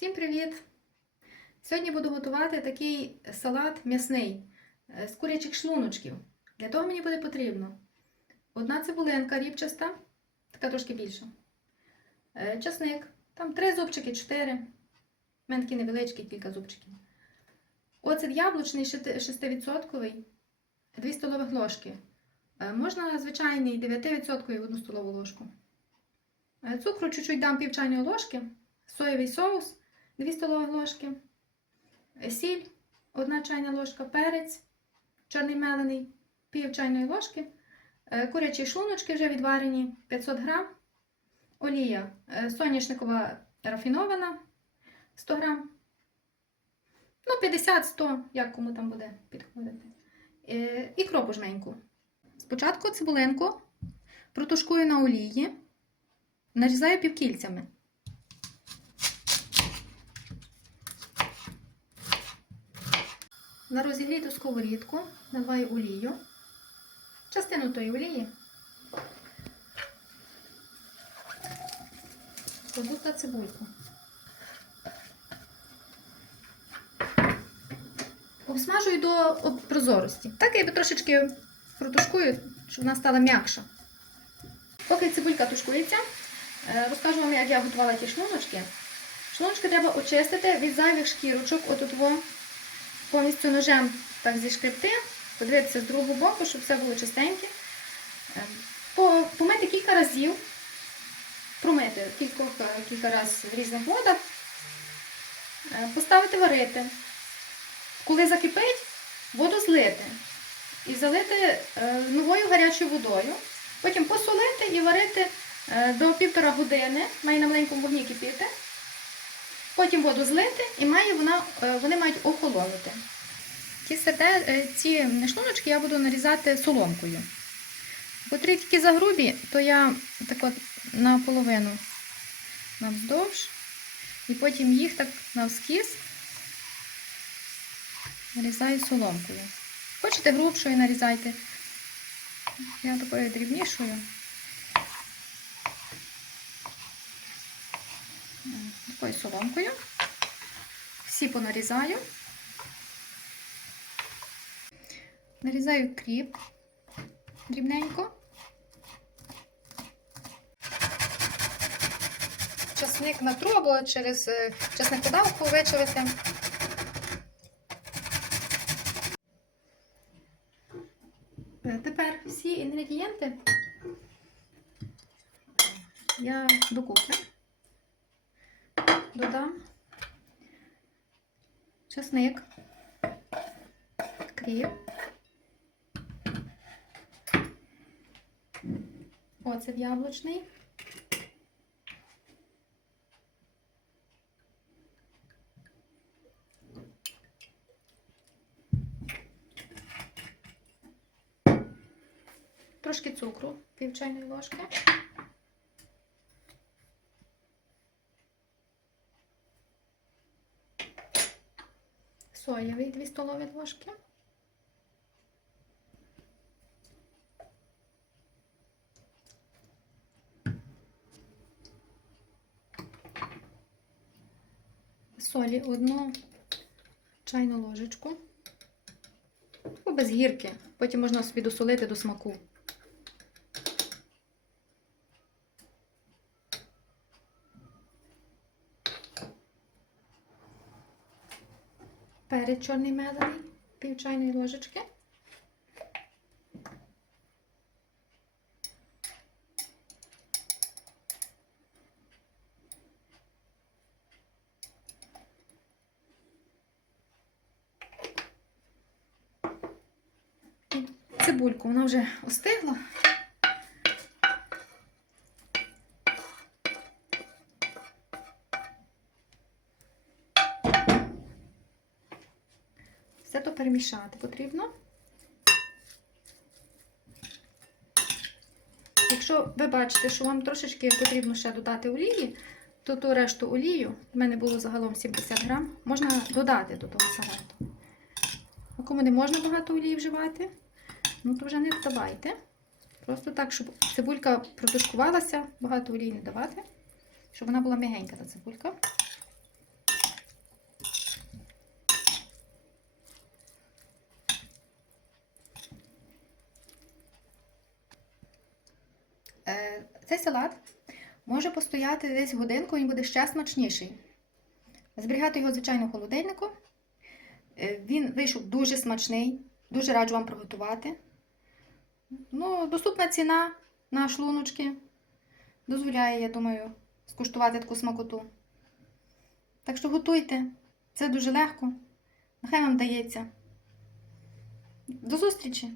Всім привіт! Сьогодні буду готувати такий салат м'ясний е, з курячих шлуночків. Для того мені буде потрібно одна цибулинка рібчаста, така трошки більша, е, часник, там три зубчики, чотири, в мене такі невеличкі, кілька зубчиків. Оцет яблучний 6%, 2 столових ложки. Е, Можна звичайний 9% в 1 столову ложку. Цукру чуть-чуть дам пів чайної ложки, соєвий соус 2 столові ложки, сіль 1 чайна ложка, перець чорний мелений, пів чайної ложки, е, курячі шлуночки вже відварені 500 грам, олія е, соняшникова рафінована 100 грам, ну 50-100, як кому там буде підходити. Е, І кропу жменьку. Спочатку цибулинку протушкую на олії. Нарізаю півкільцями. На розігріту сковорідку наливаю олію. Частину тої олії кладу цибульку. Обсмажую до прозорості. Так я трошечки протушкую, щоб вона стала м'якша. Поки цибулька тушкується, Е, Розкажу вам, як я готувала ті шлуночки. Шлуночки треба очистити від зайвих шкірочок, отут во, повністю ножем так зішкребти, подивитися з другого боку, щоб все було чистеньке. Е, Помити кілька разів, промити кілька, кілька разів в різних водах, Е, поставити варити. Коли закипить, воду злити і залити е, новою гарячою водою. Потім посолити і варити е, до півтора години, має на маленькому вогні кипіти. Потім воду злити і має вона, е, вони мають охолонути. Ті, серде, е, ці шлуночки я буду нарізати соломкою. Бо трішки загрубі, то я так от наполовину навздовж, і потім їх так навскіз нарізаю соломкою. Хочете грубшою нарізайте. Я такою дрібнішою. Такою соломкою. Всі понарізаю. Нарізаю кріп дрібненько. Часник натру або через е, часникодавку вичавити. Е, Тепер всі інгредієнти я докуплю. Додам. Чесник, кріп, оцет яблучний, трошки цукру, пів чайної ложки. Соєвий 2 столові ложки. Солі одну чайну ложечку. Таку без гірки. Потім можна собі досолити до смаку. Перець чорний мелений, пів чайної ложечки. Цибульку, вона вже остигла. Все то перемішати потрібно. Якщо ви бачите, що вам трошечки потрібно ще додати олії, то ту решту олію, в мене було загалом 70 грам, можна додати до того салату. А кому не можна багато олії вживати, ну то вже не додавайте. Просто так, щоб цибулька протушкувалася, багато олії не давати, щоб вона була м'ягенька та цибулька. Цей салат може постояти десь годинку, він буде ще смачніший. Зберігати його, звичайно, в холодильнику. Е, Він вийшов дуже смачний, дуже раджу вам приготувати. Ну, доступна ціна на шлуночки. Дозволяє, я думаю, скуштувати таку смакоту. Так що готуйте. Це дуже легко. Нехай вам вдається. До зустрічі!